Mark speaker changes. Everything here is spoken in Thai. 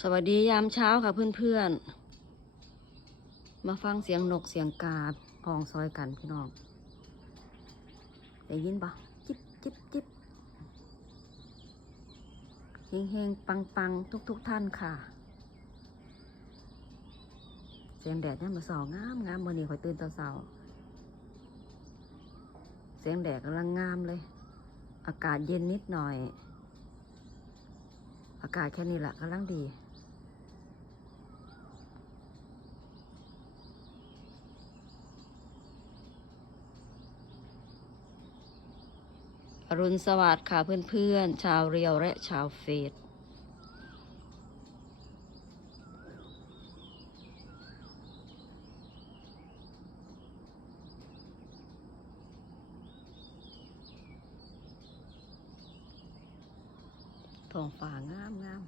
Speaker 1: สวัสดียามเช้าค่ะเพื่อนๆ มาฟังเสียงนกเสียงกาห้องซอยกันพี่น้องได้ยินปะจิบจิบจิบเฮงเฮงปังปังทุกทุกท่านค่ะ เสียงแดดเนี่ยมาสองงามงามมื่อนี้คอยตื่นตอนเสาเสียงแดดกำลังงามเลย อากาศเย็นนิดหน่อยอากาศแค่นี้แหละกำลังดี อรุณสวัสดิ์ค่ะเพื่อนๆ ชาวเรียวและชาวเฟสท้องฟ้างามงาม